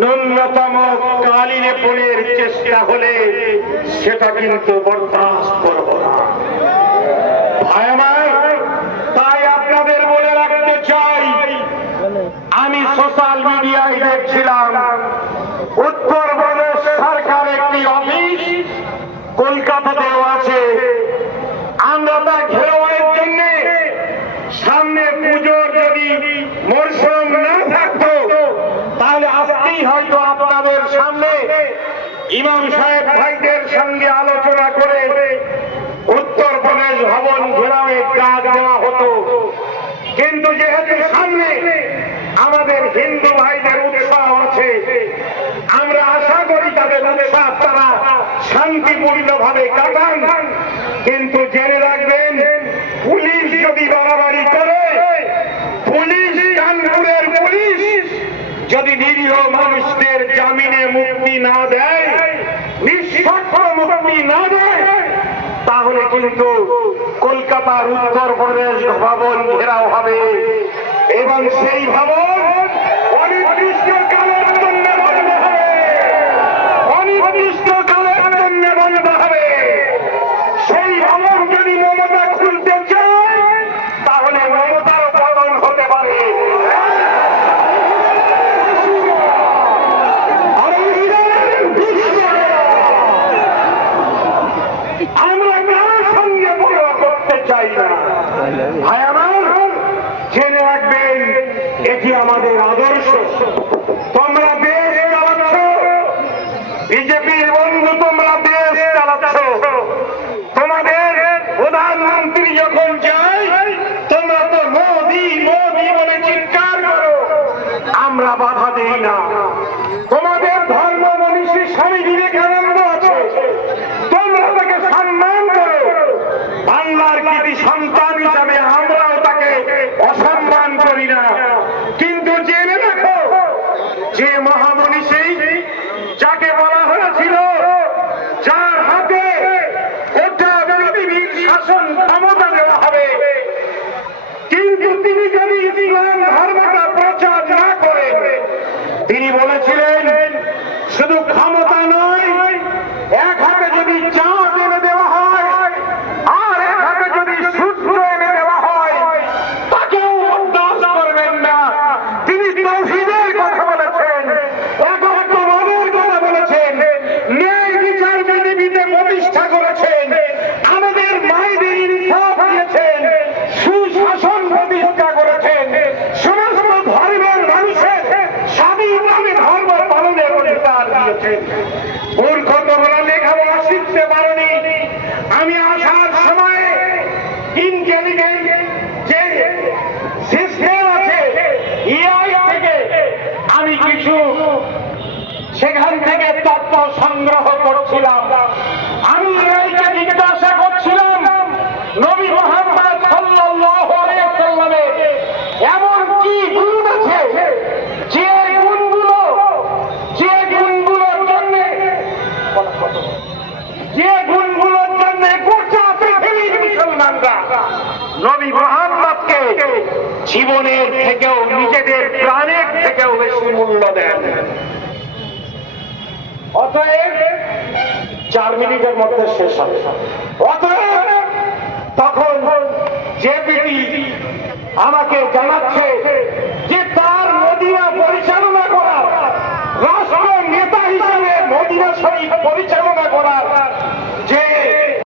ন্যূনতম কালিনে পণের চেষ্টা হলে সেটা কিন্তু বরদাস্ত করব না। ভাই আমার, তাই আপনাদের বলে রাখতে চাই, আমি সোশ্যাল মিডিয়ায় দেখছিলাম উত্তরপ্রদেশ সরকার একটি অফিস কলকাতাতেও আছে আমরা তা ঘেরাওয়ের জন্য সামনে পুজোর যদি মরশুম না থাকতো তাহলে আজকেই হয়তো আপনাদের সামনে ইমাম সাহেব ভাইদের সঙ্গে আলোচনা করে উত্তরপ্রদেশ ভবন ঘেরাওয়ে ডাক দেওয়া হতো। কিন্তু যেহেতু সামনে আমাদের হিন্দু ভাইদের উৎসাহ আছে, আমরা আশা করি তাদের উৎসাহ তারা শান্তিপূর্ণ ভাবে কাটান। কিন্তু জেনে রাখবেন, পুলিশ যদি বাড়াবাড়ি করে, পুলিশ কানপুরের পুলিশ যদি নিরীহ মানুষদের জামিনে মুক্তি না দেয় তাহলে কিন্তু কলকাতার উত্তর প্রদেশ ভবন ঘেরাও হবে। এবং সেই ভবন অনির্দিষ্টকালের জন্য বন্ধ হবে অনির্দিষ্টকালের জন্য বন্ধ হবে সেই ভবন যদি মমতা খুলতে চায় তাহলে মমতার পতন হতে পারে আর ইসরায়েলের দুশ্মন আমরা কারোর সঙ্গে বড় করতে চাই না ভাই আমার জেনে রাখবেন এটি আমাদের আদর্শ। তোমরা দেশ চালাচ্ছ। বিজেপির বন্ধু তোমরা দেশ চালাচ্ছ। তোমাদের প্রধানমন্ত্রী যখন যায় তোমরা তো মোদি মোদি বলে চিৎকার করো। আমরা বাধা দেই না। তোমাদের ধর্ম মনীষী স্বামী বিবেকানন্দ আছে। তোমরা তাকে সম্মান করো। বাংলার কৃতি সন্তান হিসাবে আমরাও তাকে অসম্মান করি না কিন্তু জেনে রাখো যে মহামনীষী যাকে বলা হয়েছিল সেখান থেকে তথ্য সংগ্রহ করছিলাম। আমি এআইকে জিজ্ঞাসা করছিলাম, নবী মোহাম্মদ সাল্লামের এমন কি গুণ আছে যে গুণগুলো, যে গুণগুলোর জন্য, যে গুণগুলোর জন্য গোটা পৃথিবীর মুসলমানরা নবী মোহাম্মদকে জীবনের থেকেও নিজেদের প্রাণের থেকেও বেশি মূল্য দেন। চার মিনিটের মধ্যে শেষ হবে। অতএব তখন যে বিটি আমাকে জানাচ্ছে যে